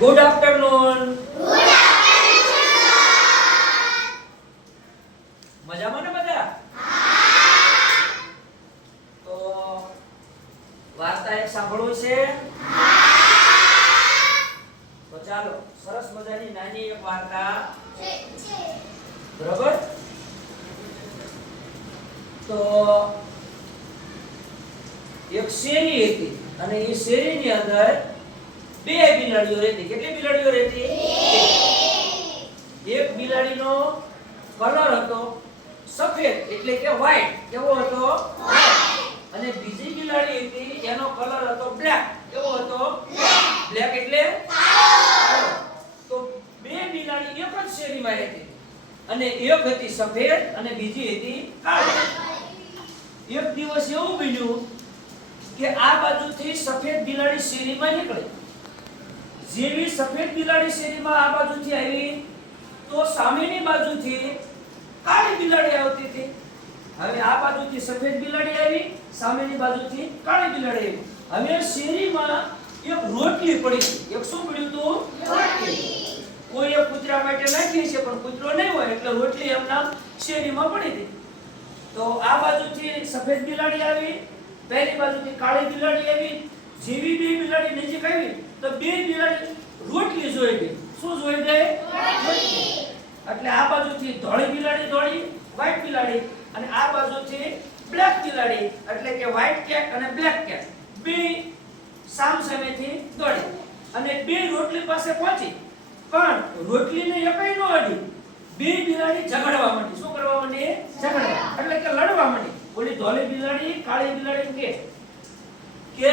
Good afternoon મજામાં ને બધા? તો વાર્તા એક સાંભળવું છે? તો ચાલો, સરસ મજાની નાની એક વાર્તા. બરોબર? તો એક શેરી હતી અને એ શેરીની અંદર બે બિલાડીઓ રહેતી. કેટલી બિલાડીઓ રહેતી? એક. બિલાડીનો કલર હતો સફેદ, એટલે કે વ્હાઈટ કેવો હતો? અને બીજી બિલાડી હતી, એનો કલર હતો બ્લેક કેવો હતો? બ્લેક એટલે? તો બે બિલાડી એક જ શેરીમાં રહેતી. અને એક હતી સફેદ અને બીજી હતી કાળી. એક દિવસ એવું બન્યું કે આ બાજુથી સફેદ બિલાડી શેરીમાં નીકળી. જેવી સફેદ બિલાડી શેરીમાં આ બાજુથી આવી તો સામેની બાજુથી કાળી બિલાડી આવતી હતી. હવે આ બાજુથી સફેદ બિલાડી આવી સામેની બાજુથી કાળી બિલાડી આવી. હવે શેરીમાં એક રોટલી પડી એક શું પડ્યું હતું? રોટલી. કોઈ એક કૂતરા માટે નાખી છે પણ કૂતરો નહીં હોય એટલે રોટલી એમના શેરીમાં પડી હતી. તો આ બાજુથી સફેદ બિલાડી આવી પહેલી બાજુથી કાળી બિલાડી આવી જેવી બે બિલાડી નજીક આવી તો બે બિલાડી રોટલી જોઈ ગઈ શું જોઈ ગઈ. એટલે આ બાજુથી ધોળી બિલાડી ધોળી વ્હાઈટ બિલાડી, અને આ બાજુથી બ્લેક બિલાડી, એટલે કે વ્હાઈટ કેટ અને બ્લેક કેટ બે સામ સામેથી દોડી અને બે રોટલી પાસે પહોંચી. પણ રોટલીને એકાઈ ન અડી. બે બિલાડી ઝઘડવા માંડી. શું કરવા માંડી? ઝઘડવા. એટલે કે લડવા માંડી. ઓલી ધોળી બિલાડી, કાળી બિલાડી કે? કે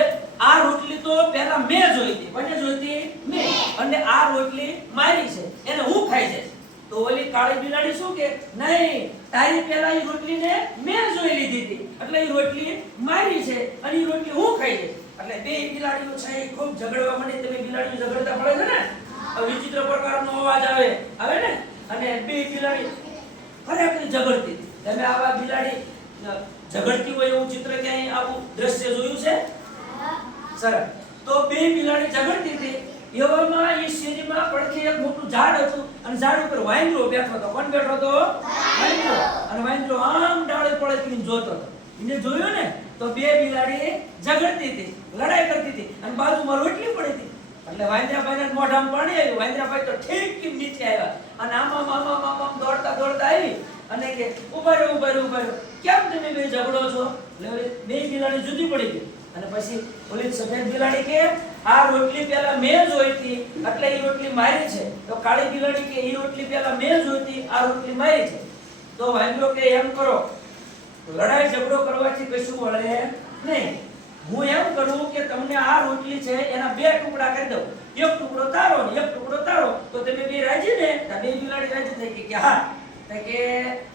આ રોટલી તો પહેલા મેં જોઈતી હતી જોઈતી મે. અને આ રોટલી મારી છે એને હું ખાઈ જઈશ. તો ઓલી કાળી બિલાડી શું કે નહીં તારી પહેલા એ રોટલીને મેં જોઈ લીધી હતી. એટલે એ રોટલી મારી છે અને એ રોટલી હું ખાઈ જઈશ. એટલે બે બિલાડીઓ છે એ ખૂબ ઝઘડવા માંડી તમે બિલાડીઓ ઝઘડતા પડે છે ને? વિચિત્ર પ્રકારનો અવાજ આવે આવે ને? અને બે બિલાડી ખરેખર ઝઘડતી તમે આવા બિલાડી ઝઘડતી હોય એવું ચિત્ર ક્યાંય આવું દ્રશ્ય જોયું છે? સરસ. તો બે બિલાડી ઝઘડતી હતી. એવામાં એ શેરીમાં પડખે એક મોટું ઝાડ હતું અને ઝાડ ઉપર વાંદરો બેઠો હતો. કોણ બેઠો હતો? વાંદરો. અને વાંદરો આમ ડાળે પડે જોતો હતો. એને જોયું ને, તો બે બિલાડી ઝઘડતી હતી, લડાઈ કરતી હતી અને બાજુમાં રોટલી પડી હતી. એટલે વાંદરાભાઈને મોઢામાં પાણી આવ્યું. વાંદરાભાઈ તો ઠીક કેમ નીચે આવ્યા. અને આમાં આમાં આમાં દોડતા દોડતા આવી અને કે ઊભા રહ્યો ઊભા રહ્યો ઊભા રહ્યો કેમ તમે બે ઝઘડો છો? એટલે બે બિલાડી જુદી પડી ગઈ. અને પછી ઓલી સફેદ બિલાડી કે, આ રોટલી પેલા મેં જોઈતી એટલે એ રોટલી મારી છે. તો કાળી બિલાડી કે એ રોટલી પેલા મેં જોઈતી આ રોટલી મારી છે. તો વાંધો કે એમ કરો, લડાઈ ઝઘડો કરવાથી કશું વળે નહીં. હું એમ કરું કે તમને આ રોટલી છે, એના બે ટુકડા કરી દઉં. એક ટુકડો તારો ને એક ટુકડો તારો. તો તમે બે રાજી ને? બે બિલાડી રાજી થઈ ગઈ કે હા. કે,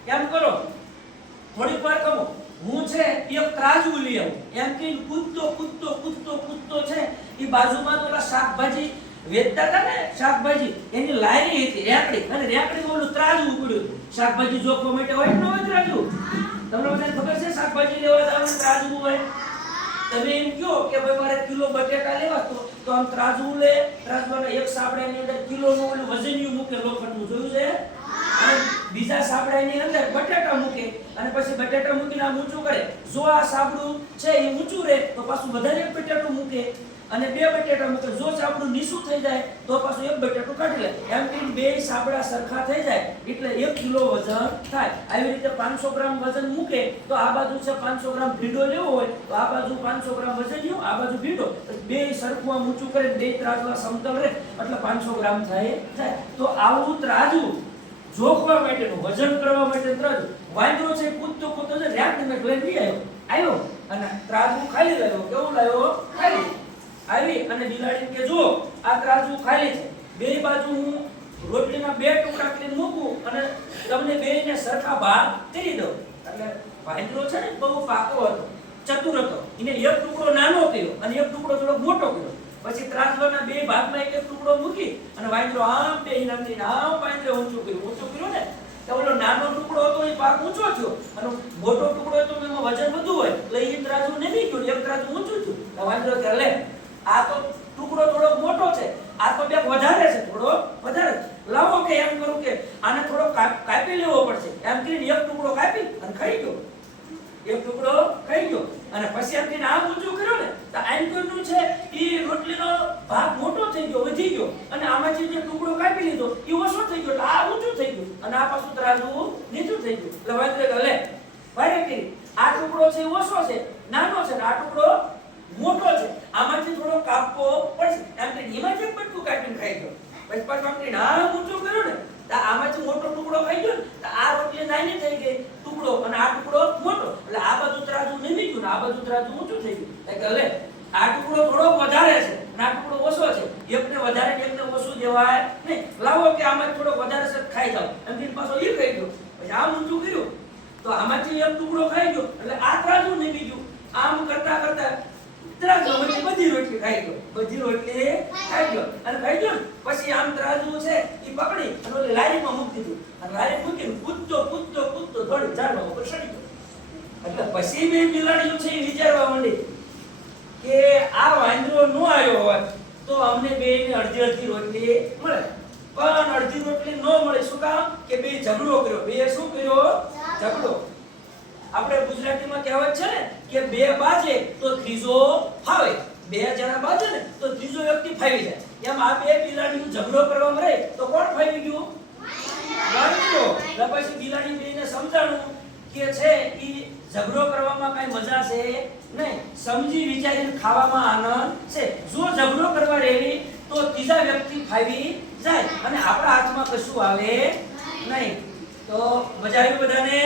એમ કરો, થોડીક વાર કહું હું છે એ ત્રાજુ લઈ આવું. એમ કે કૂદતો કૂદતો કૂદતો કૂદતો છે. એ બાજુમાં તો ઓલા શાકભાજી વેચતા હતા ને શાકભાજી, એની લારી હતી, રેકડી. અને રેકડી ઓલું ત્રાજુ ઉપડ્યું શાકભાજી જોખવા માટે હોય ન હોય ત્રાજુ તમને બધાને ખબર છે શાકભાજી લેવા જવાનું ત્રાજુ હોય? તમે એમ કહો કે ભાઈ મારે કિલો બટેટા લેવા તો તો આમ ત્રાજુ લે ત્રાજવાના એક સાપડાની અંદર કિલોનું ઓલું વજનિયું મૂકે, લોખંડનું. જોયું છે? અને બીજા સાબડાની અંદર બટેટા મૂકે. પછી બટેટા મૂકીને આમ ઊંચું કરે. જો આ સાબડું છે એ ઊંચું રહે, તો પાછું વધારે બટેટું મૂકે અને બે બટેટા મૂકે. જો સાબડું નીસું થઈ જાય, તો પાછું એક બટેટું કાઢી લે. એમ કરીને બે સાબડા સરખા થઈ જાય, એટલે એક કિલો વજન થાય. આવી રીતે પાંચસો ગ્રામ વજન મૂકે, તો આ બાજુ છે પાંચસો ગ્રામ ભીડો લેવો હોય, તો આ બાજુ પાંચસો ગ્રામ વજન લ્યો, આ બાજુ ભીડો. બે સરખું ઊંચું કરે બે ત્રાજવા સમતલ રહે, એટલે પાંચસો ગ્રામ થાય થાય. તો આવું ત્રાજુ જોખવા માટેનું, વજન કરવા માટે ત્રાજુ વાંદરો છે કૂદતો કૂદતો છે રેક ને મેં લઈ આવ્યો? આવ્યો? અને ત્રાજુ ખાલી લાવ્યો કેવું લાવ્યો ખાલી. આવી અને બિલાડી કે જો આ ત્રાજુ ખાલી છે. બે બાજુ હું રોટલીના બે ટુકડા કરીને મૂકું અને તમને બેયને સરખા ભાગ કરી દઉં. એટલે વાંદરો છે ને? બહુ પાકો હતો. ચતુર હતો. એને એક ટુકડો નાનો કર્યો અને એક ટુકડો થોડો મોટો કર્યો. પછી ત્રાસવાના બે ભાગમાં એક ટુકડો મૂકી અને વાંદરો આમ બે નામથી આમ વાંદરે ઊંચું કર્યું. ઊંચું કર્યું ને? તો ઓલો નાનો ટુકડો હતો, એ પાક ઊંચો થયો. અને મોટો ટુકડો હતો, એમાં વજન વધુ હોય, એટલે એ ત્રાજુ નહીં ગયું એક ત્રાજુ ઊંચું થયું. તો વાંદરો કે, લે, આ તો ટુકડો થોડો મોટો છે, આ તો બે વધારે છે, થોડો વધારે લાવો કે એમ કરું કે, આને થોડો કાપી લેવો પડશે. એમ કરીને એક ટુકડો કાપી અને ખાઈ ગયો. એક ટુકડો ખાઈ ટુકડો છે ઓછો છે? નાનો છે આ ટુકડો મોટો છે. આમાંથી થોડો કાપવો પડશે. એમ કે એમાંથી એક બટકું કાપીને ખાઈ ગયો. પછી પાછું કરીને આમ ઊંચું કર્યું ને, તો આમાંથી મોટો ટુકડો ખાઈ ગયો ને, તો આ રોટલી નાની થઈ ગઈ, ટુકડો અને આ ટુકડો મોટો. એટલે આ બાજુ ત્રાજુ નીમી ગયું ને આ બાજુ ત્રાજુ ઊંચું થઈ ગયું. એટલે લે, આ ટુકડો થોડો વધારે છે આ ટુકડો ઓછો છે. એકને વધારે ને એકને ઓછું દેવાય નહીં. લાવો કે આમાં થોડો વધારે છે ખાઈ જાવ એમ કે પાછો એ ખાઈ ગયો. પછી આમ ઊંચું કર્યું. તો આમાંથી એક ટુકડો ખાઈ ગયો એટલે આ ત્રાજુ ને બીજું. આમ કરતા કરતા ત્રાજુ પછી બધી રોટલી ખાઈ ગયો. બધી રોટલી ખાઈ ગયો. અને ખાઈ ગયો પછી આમ ત્રાજુ છે એ પકડી અને ઓલી લારીમાં મૂકી દીધું. અને લારી મૂકીને કૂદતો કૂદતો કૂદતો થોડી ઝાડવા ઉપર ચડી ગયો. એટલે પછી બે બિલાડીઓ છે એ વિચારવા માંડી કે આ વાંદરો ન આવ્યો હોત તો અમને બે અડધી અડધી રોટલી મળે. પણ અડધી રોટલી ન મળે. શું કામ? કે બે ઝઘડો કર્યો. બે શું કર્યો? ઝઘડો આપણે ગુજરાતીમાં કહેવત છે ને કે બે બાજે તો ત્રીજો ફાવે. બે જણા બાજે ને તો ત્રીજો વ્યક્તિ ફાવી જાય. એમ આ બે બિલાડીઓ ઝઘડો કરવામાં રહે તો કોણ ફાવી ગયું? પછી બિલાડી બેયને સમજાણું કે છે એ ઝઘડો કરવામાં કઈ મજા છે નહીં. સમજી વિચારીને ખાવામાં આનંદ છે. જો ઝઘડો કરવા રહેવી તો ત્રીજા વ્યક્તિ ફાવી જાય. અને આપણા હાથમાં કશું આવે નહીં. તો મજા આવી બધાને?